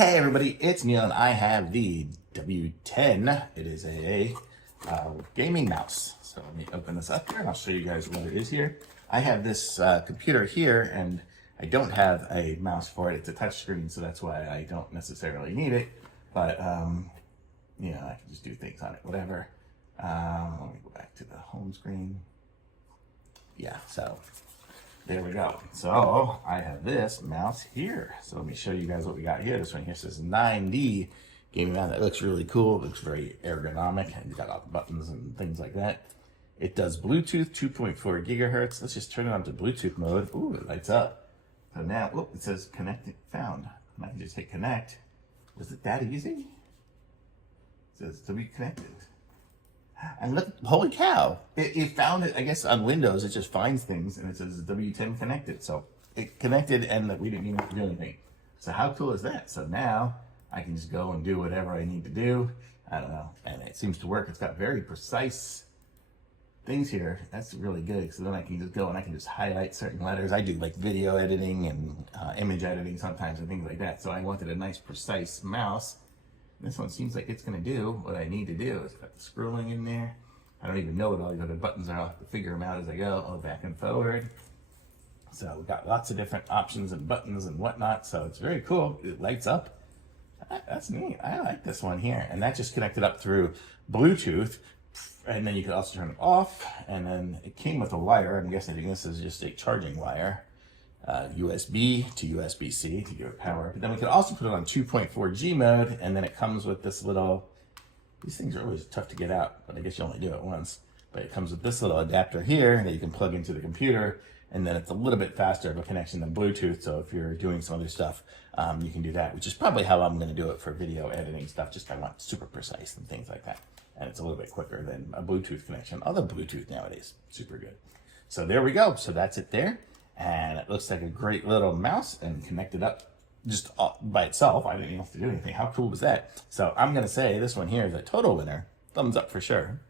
Hey everybody, it's Neil and I have the W10. It is a gaming mouse. So let me open this up here and I'll show you guys what it is here. I have this computer here and I don't have a mouse for it. It's a touch screen, so that's why I don't necessarily need it. But, you know, I can just do things on it, whatever. Let me go back to the home screen. Yeah, so there we go. So I have this mouse here. So let me show you guys what we got here. This one here says 9D gaming mouse. That looks really cool. It looks very ergonomic. And it's got all the buttons and things like that. It does Bluetooth 2.4 gigahertz. Let's just turn it on to Bluetooth mode. Ooh, it lights up. So now, whoop, it says connected found. And I can just hit connect. Was it that easy? It says to be connected. And look, holy cow, it found it, I guess on Windows, it just finds things and it says W10 connected. So it connected and we didn't even have to do anything. So how cool is that? So now I can just go and do whatever I need to do. I don't know. And it seems to work. It's got very precise things here. That's really good. So then I can just go and I can just highlight certain letters. I do like video editing and image editing sometimes and things like that. So I wanted a nice precise mouse. This one seems like it's going to do what I need to do. It's got the scrolling in there. I don't even know what all the other buttons are. I'll have to figure them out as I go. Oh, back and forward. So we've got lots of different options and buttons and whatnot. So it's very cool. It lights up. That's neat. I like this one here. And that just connected up through Bluetooth. And then you could also turn it off. And then it came with a wire. I'm guessing this is just a charging wire. USB to USB-C to give it power. But then we could also put it on 2.4G mode, and then it comes with this little, these things are always tough to get out, but I guess you only do it once. But it comes with this little adapter here that you can plug into the computer, and then it's a little bit faster of a connection than Bluetooth, so if you're doing some other stuff, you can do that, which is probably how I'm going to do it for video editing stuff, just I want super precise and things like that. And it's a little bit quicker than a Bluetooth connection. Although Bluetooth nowadays, super good. So there we go. So that's it there. And it looks like a great little mouse and connected up just by itself. I didn't even have to do anything. How cool was that? So I'm going to say this one here is a total winner. Thumbs up for sure.